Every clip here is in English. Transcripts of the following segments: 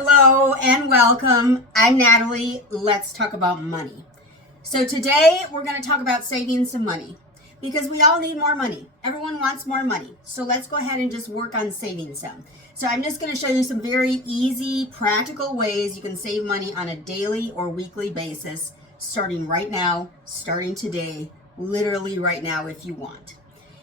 Hello and welcome. I'm Natalie. Let's talk about money. So today we're going to talk about saving some money because we all need more money. Everyone wants more money. So let's go ahead and just work on saving some. So I'm just going to show you some very easy, practical ways you can save money on a daily or weekly basis, starting right now, starting today, literally right now if you want.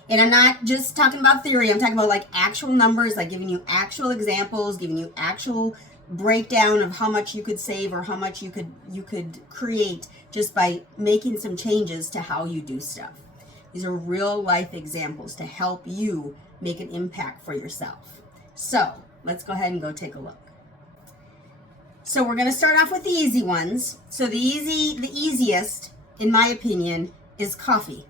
And I'm not just talking about theory. I'm talking about like actual numbers, like giving you actual examples, giving you actual breakdown of how much you could save or how much you could create just by making some changes to how you do stuff. These are real life examples to help you make an impact for yourself. So let's go ahead and go take a look. So we're going to start off with the easy ones. So the easiest, in my opinion, is coffee.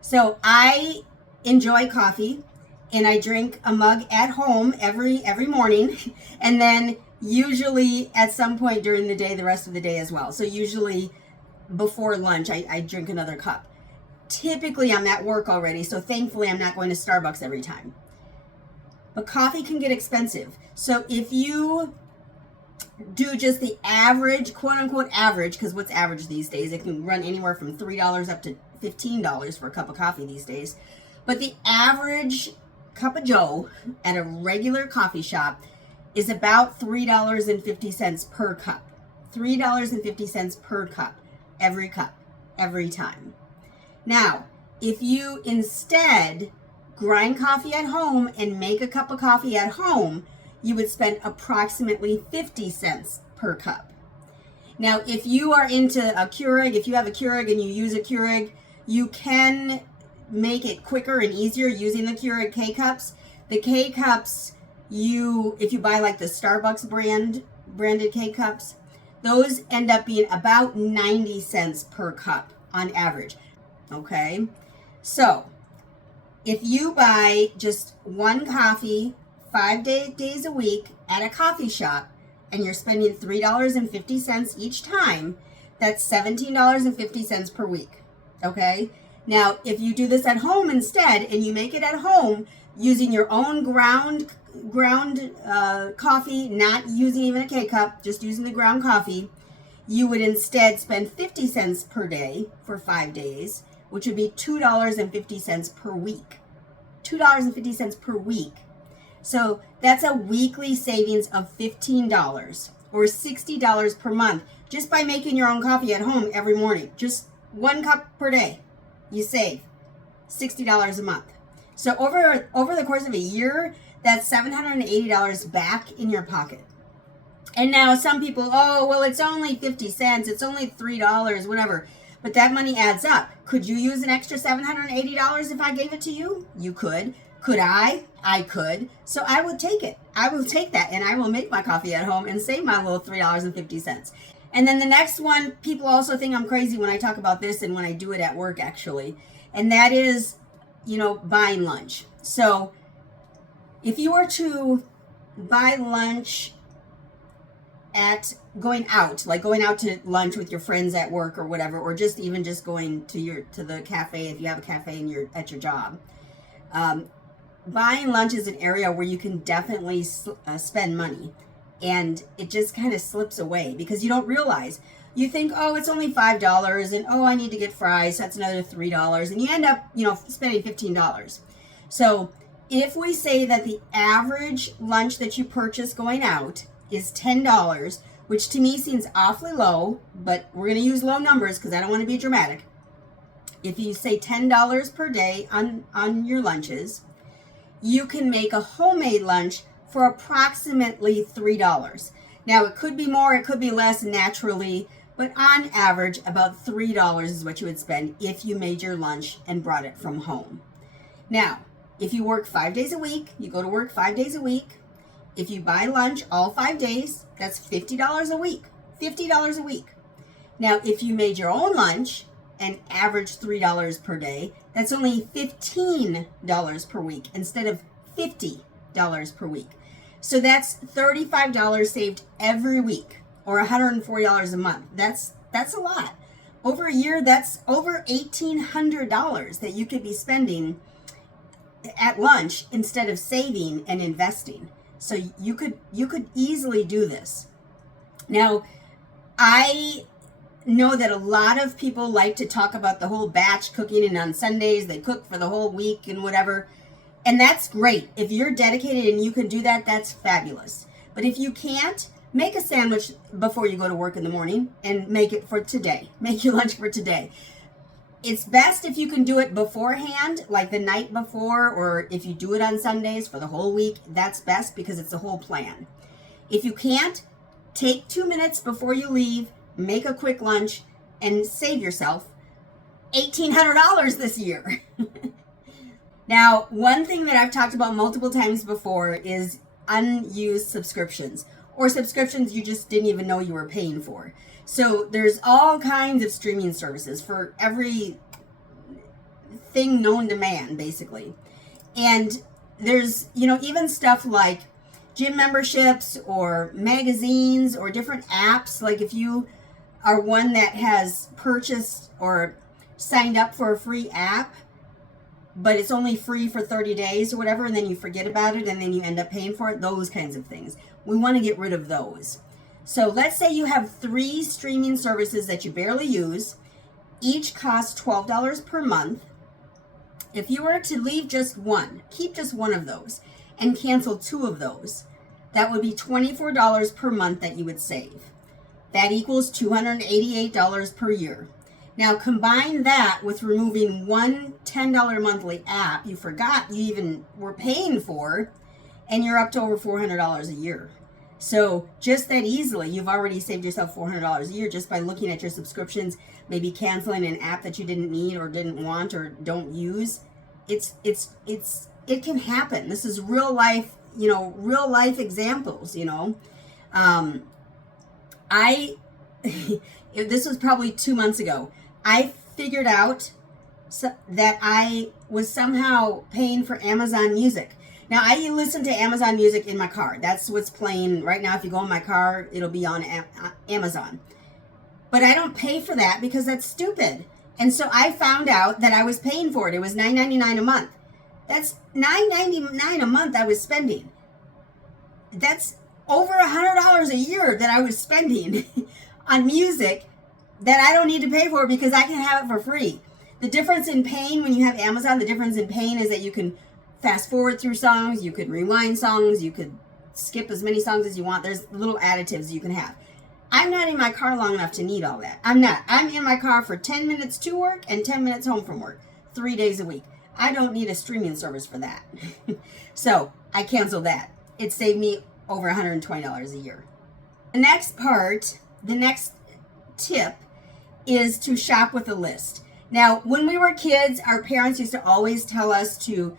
So I enjoy coffee and I drink a mug at home every morning and then usually at some point during the day, the rest of the day as well. So usually before lunch, I drink another cup. Typically I'm at work already, so thankfully I'm not going to Starbucks every time. But coffee can get expensive. So if you do just the average, quote unquote average, because what's average these days? It can run anywhere from $3 up to $15 for a cup of coffee these days. But the average cup of joe at a regular coffee shop is about $3.50 per cup. $3.50 per cup, every time. Now, if you instead grind coffee at home and make a cup of coffee at home, you would spend approximately 50 cents per cup. Now, if you are into a Keurig, if you have a Keurig and you use a Keurig, you can make it quicker and easier using the Keurig K-Cups. The K-Cups, if you buy like the Starbucks branded K-Cups, those end up being about 90 cents per cup on average. Okay? So, if you buy just one coffee 5 days a week at a coffee shop and you're spending $3.50 each time, that's $17.50 per week. Okay? Now, if you do this at home instead and you make it at home using your own ground coffee, not using even a K-Cup, just using the ground coffee, you would instead spend 50 cents per day for 5 days, which would be $2.50 per week. $2.50 per week. So that's a weekly savings of $15 or $60 per month just by making your own coffee at home every morning. Just one cup per day. You save $60 a month. So over the course of a year, that's $780 back in your pocket. And now some people, oh, well, it's only 50 cents. It's only $3, whatever. But that money adds up. Could you use an extra $780 if I gave it to you? You could. Could I? I could. So I would take it. I will take that and I will make my coffee at home and save my little $3.50. And then the next one, people also think I'm crazy when I talk about this and when I do it at work, actually. And that is, buying lunch. So if you were to buy lunch at going out to lunch with your friends at work or whatever, or just going to the cafe if you have a cafe and you're at your job, buying lunch is an area where you can definitely spend money. And it just kind of slips away because you don't realize. You think, oh, it's only $5 and oh, I need to get fries, so that's another $3. And you end up, spending $15. So if we say that the average lunch that you purchase going out is $10, which to me seems awfully low, but we're going to use low numbers because I don't want to be dramatic. If you say $10 per day on your lunches, you can make a homemade lunch for approximately $3. Now, it could be more, it could be less naturally, but on average, about $3 is what you would spend if you made your lunch and brought it from home. Now, if you work 5 days a week, you go to work 5 days a week. If you buy lunch all 5 days, that's $50 a week. $50 a week. Now, if you made your own lunch and averaged $3 per day, that's only $15 per week instead of $50 per week. So that's $35 saved every week, or $140 a month. That's a lot. Over a year, that's over $1,800 that you could be spending at lunch instead of saving and investing. So you could easily do this. Now, I know that a lot of people like to talk about the whole batch cooking, and on Sundays they cook for the whole week and whatever. And that's great. If you're dedicated and you can do that, that's fabulous. But if you can't, make a sandwich before you go to work in the morning and make it for today. Make your lunch for today. It's best if you can do it beforehand, like the night before, or if you do it on Sundays for the whole week, that's best because it's a whole plan. If you can't, take 2 minutes before you leave, make a quick lunch, and save yourself $1,800 this year. Now, one thing that I've talked about multiple times before is unused subscriptions, or subscriptions you just didn't even know you were paying for. So there's all kinds of streaming services for every thing known to man, basically. And there's, even stuff like gym memberships or magazines or different apps. Like if you are one that has purchased or signed up for a free app, but it's only free for 30 days or whatever, and then you forget about it and then you end up paying for it, those kinds of things. We want to get rid of those. So let's say you have 3 streaming services that you barely use. Each costs $12 per month. If you were to leave just one, keep just one of those, and cancel 2 of those, that would be $24 per month that you would save. That equals $288 per year. Now combine that with removing one $10 monthly app you forgot you even were paying for, and you're up to over $400 a year. So just that easily, you've already saved yourself $400 a year just by looking at your subscriptions, maybe canceling an app that you didn't need or didn't want or don't use. It can happen. This is real life, real life examples, this was probably 2 months ago. I figured out that I was somehow paying for Amazon Music. Now, I listen to Amazon Music in my car. That's what's playing right now. If you go in my car, it'll be on Amazon. But I don't pay for that because that's stupid. And so I found out that I was paying for it. It was $9.99 a month. That's $9.99 a month I was spending. That's over $100 a year that I was spending on music that I don't need to pay for because I can have it for free. The difference in paying when you have Amazon, the difference in paying is that you can fast forward through songs, you could rewind songs, you could skip as many songs as you want. There's little additives you can have. I'm not in my car long enough to need all that. I'm not. I'm in my car for 10 minutes to work and 10 minutes home from work, 3 days a week. I don't need a streaming service for that. So I canceled that. It saved me over $120 a year. The next tip is to shop with a list. Now, when we were kids, our parents used to always tell us to,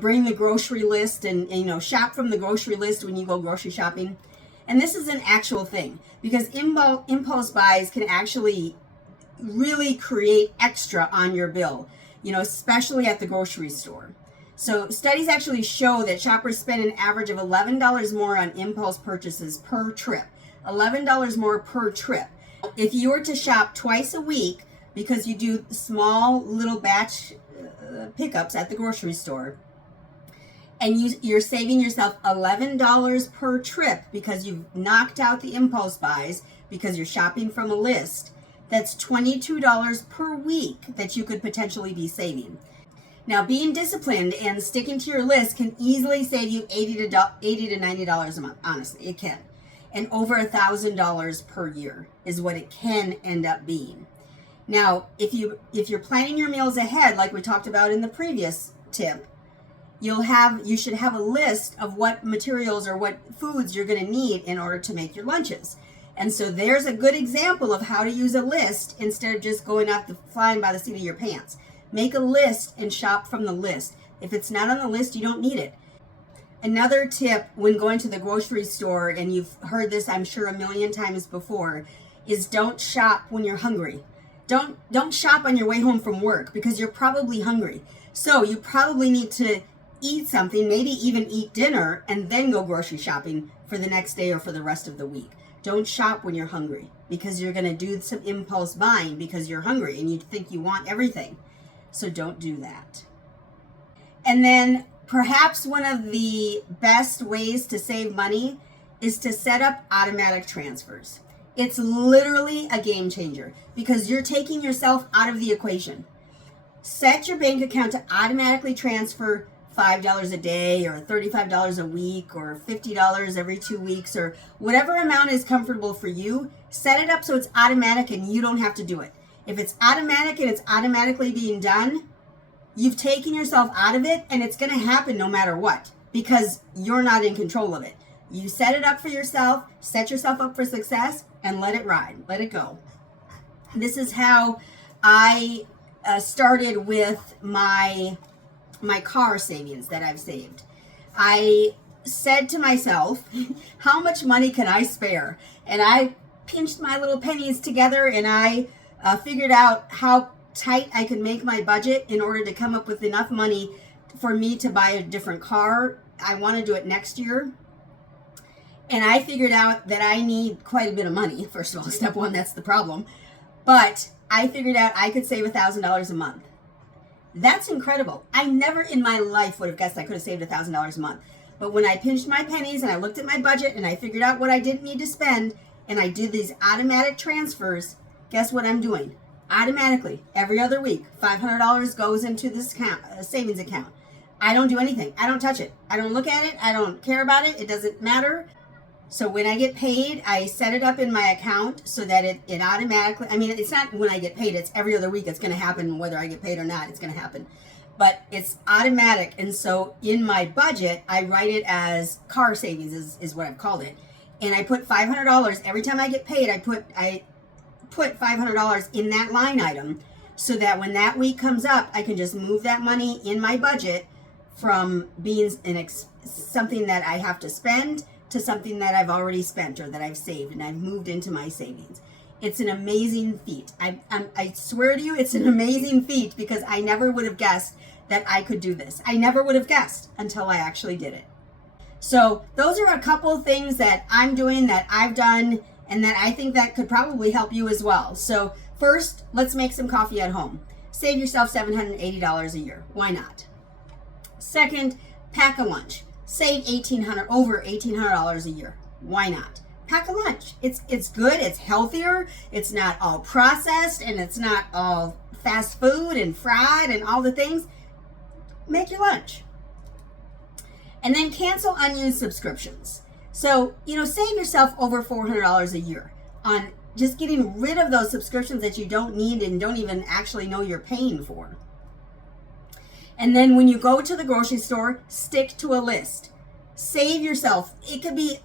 bring the grocery list and shop from the grocery list when you go grocery shopping. And this is an actual thing because impulse buys can actually really create extra on your bill, especially at the grocery store. So studies actually show that shoppers spend an average of $11 more on impulse purchases per trip. $11 more per trip. If you were to shop twice a week because you do small little batch pickups at the grocery store, and you're saving yourself $11 per trip because you've knocked out the impulse buys because you're shopping from a list, that's $22 per week that you could potentially be saving. Now, being disciplined and sticking to your list can easily save you $80 to $90 a month. Honestly, it can. And over $1,000 per year is what it can end up being. Now, if you're planning your meals ahead, like we talked about in the previous tip, you should have a list of what materials or what foods you're going to need in order to make your lunches. And so there's a good example of how to use a list instead of just flying by the seat of your pants. Make a list and shop from the list. If it's not on the list, you don't need it. Another tip when going to the grocery store, and you've heard this I'm sure a million times before, is don't shop when you're hungry. Don't shop on your way home from work because you're probably hungry. So you probably need to eat something, maybe even eat dinner, and then go grocery shopping for the next day or for the rest of the week. Don't shop when you're hungry because you're going to do some impulse buying because you're hungry and you think you want everything. So don't do that. And then perhaps one of the best ways to save money is to set up automatic transfers. It's literally a game changer because you're taking yourself out of the equation. Set your bank account to automatically transfer $5 a day or $35 a week or $50 every 2 weeks or whatever amount is comfortable for you. Set it up so it's automatic and you don't have to do it. If it's automatic and it's automatically being done, you've taken yourself out of it and it's going to happen no matter what because you're not in control of it. You set it up for yourself, set yourself up for success, and let it ride. Let it go. This is how I started with my car savings that I've saved. I said to myself, how much money can I spare? And I pinched my little pennies together and I figured out how tight I could make my budget in order to come up with enough money for me to buy a different car. I want to do it next year. And I figured out that I need quite a bit of money. First of all, step one, that's the problem. But I figured out I could save $1,000 a month. That's incredible. I never in my life would have guessed I could have saved $1,000 a month. But when I pinched my pennies and I looked at my budget and I figured out what I didn't need to spend and I did these automatic transfers, guess what I'm doing? Automatically, every other week, $500 goes into this account, savings account. I don't do anything. I don't touch it. I don't look at it. I don't care about it. It doesn't matter. So when I get paid, I set it up in my account so that it automatically, I mean, it's not when I get paid, it's every other week. It's going to happen whether I get paid or not. It's going to happen. But it's automatic. And so in my budget, I write it as car savings is what I've called it. And I put $500 every time I get paid. I put $500 in that line item so that when that week comes up, I can just move that money in my budget from being something that I have to spend to something that I've already spent or that I've saved and I've moved into my savings. It's an amazing feat. I swear to you, it's an amazing feat because I never would have guessed that I could do this. I never would have guessed until I actually did it. So those are a couple things that I'm doing, that I've done, and that I think that could probably help you as well. So first, let's make some coffee at home. Save yourself $780 a year. Why not? Second, pack a lunch. Save over $1,800 a year. Why not? Pack a lunch. It's good. It's healthier. It's not all processed and it's not all fast food and fried and all the things. Make your lunch. And then cancel unused subscriptions. So, save yourself over $400 a year on just getting rid of those subscriptions that you don't need and don't even actually know you're paying for. And then when you go to the grocery store, stick to a list. Save yourself. It could be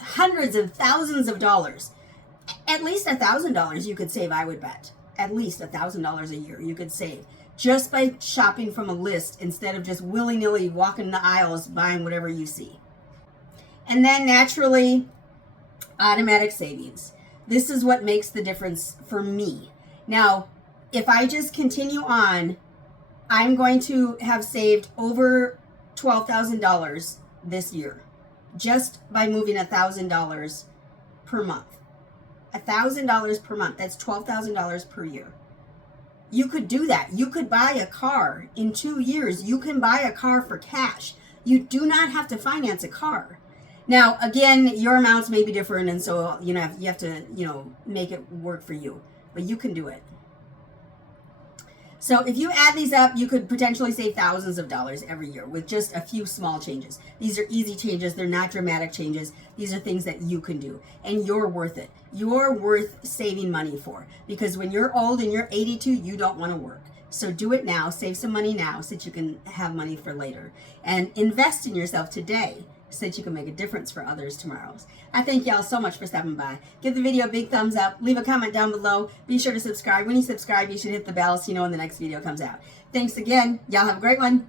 hundreds of thousands of dollars. At least $1,000 you could save, I would bet. At least $1,000 a year you could save just by shopping from a list instead of just willy-nilly walking the aisles buying whatever you see. And then naturally, automatic savings. This is what makes the difference for me. Now, if I just continue on, I'm going to have saved over $12,000 this year just by moving $1,000 per month. $1,000 per month. That's $12,000 per year. You could do that. You could buy a car in 2 years. You can buy a car for cash. You do not have to finance a car. Now, again, your amounts may be different, and so you have to make it work for you. But you can do it. So if you add these up, you could potentially save thousands of dollars every year with just a few small changes. These are easy changes. They're not dramatic changes. These are things that you can do, and you're worth it. You're worth saving money for, because when you're old and you're 82, you don't want to work. So do it now. Save some money now so that you can have money for later, and invest in yourself today so that you can make a difference for others tomorrow. I thank y'all so much for stopping by. Give the video a big thumbs up. Leave a comment down below. Be sure to subscribe. When you subscribe, you should hit the bell so you know when the next video comes out. Thanks again. Y'all have a great one.